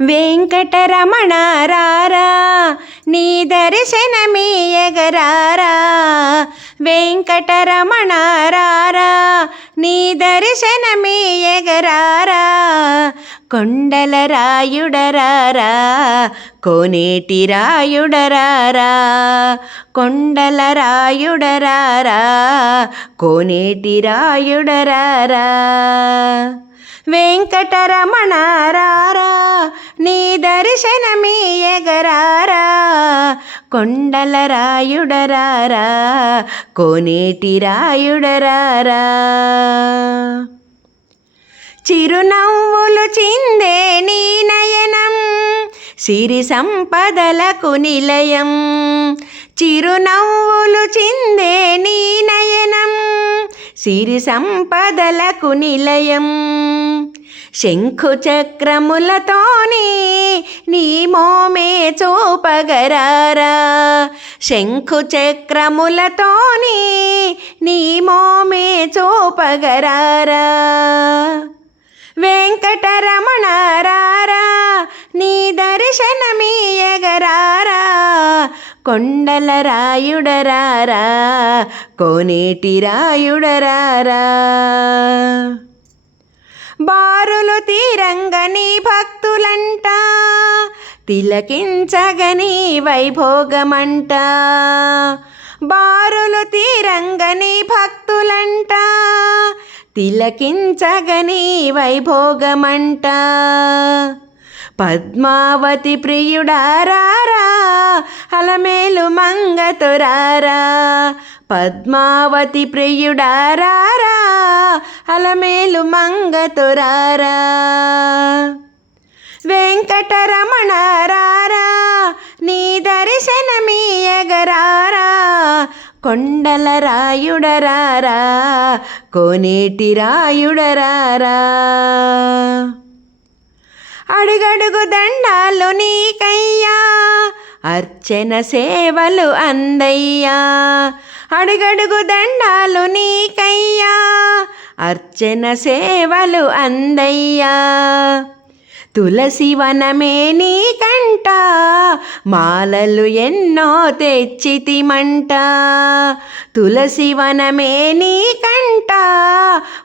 వెంకటరమణారారా నీ దర్శనమీయగరారా వెంకటరమణారారా నీ దర్శనమీయగరారా కొండల రాయుడరారా కోనేటి రాయుడరారా. కొండల రాయుడరారా కోనేటి రాయుడరారా. వెంకటరమణారారా నీ దర్శనమే ఎగరారా కొండల రాయుడరారా కోనేటి రాయుడరారా. చిరునవ్వులు చిందే నీ నయనం సిరి సంపదలకు నిలయం. చిరునవ్వులు చిందే నీ నయనం సిరి సంపదలకు నిలయం. శంఖు చక్రములతోనే నీ మోమే చూపగరారా. శంఖు చక్రములతోనే నీ మోమే చూపగరారా. వెంకటరమణారారా నీ దర్శనమీయగరారా. కొండల రాయుడరారా కోనేటి రాయుడరారా. బారులు తీరంగని భక్తులంట తిలకించగని వైభోగమంట. బారులు తీరంగని భక్తులంట తిలకించగని వైభోగమంట. పద్మావతి ప్రియుడారారా అలమేలు మంగతురారా పద్మావతి ప్రియుడారారా అలమేలు మంగతురారా. వెంకటరమణారారా నీ దర్శనమీయగరారా. కొండల రాయుడరారా కోనేటి రాయుడరారా అడుగడుగు దండాలు నీకయ్యా అర్చన సేవలు అందయ్యా. అడుగడుగు దండాలు నీకయ్యా. అర్చన సేవలు అందయ్యా. తులసి వనమే నీకంట. మాలలు ఎన్నో తెచ్చితిమంట. తులసి వనమే నీకంట.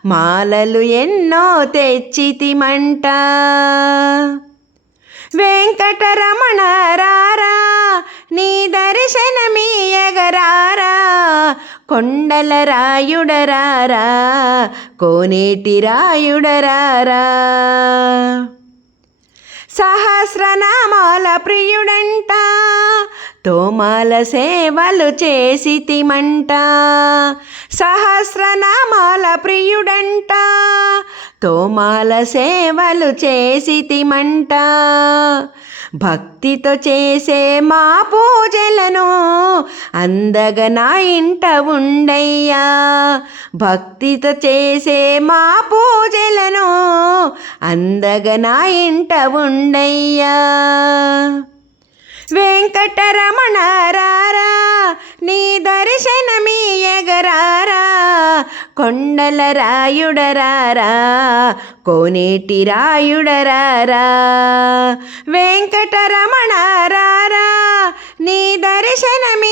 మాలలు ఎన్నో తెచ్చితిమంట. వెంకటరమణ రారా నీ దర్శనమీయగరారా. కొండల రాయుడరారా కోనేటి రాయుడరారా. సహస్రనామాల ప్రియుడంట తోమాల సేవలు చేసి తిమంట సహస్రనామాల ప్రియుడంట తోమాల సేవలు చేసి తిమంట భక్తితో చేసే మా పూజలను అందగ నా ఇంట ఉండయ్యా. భక్తితో చేసే మా పూజలను అందగ నా ఇంట ఉండయ్యా. వెంకటరమణ రారా నీ ఎగరా కొండల రాయుడరారా కోనేటి రాయుడరారా. వెంకటరమణారారా నీ దర్శనమీయగరారా.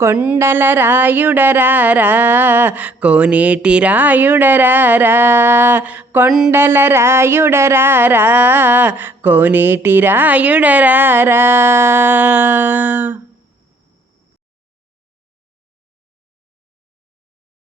కొండల రాయుడరారా కోనేటి రాయుడరారా. కొండల రాయుడరారా కోనేటి రాయుడరారా.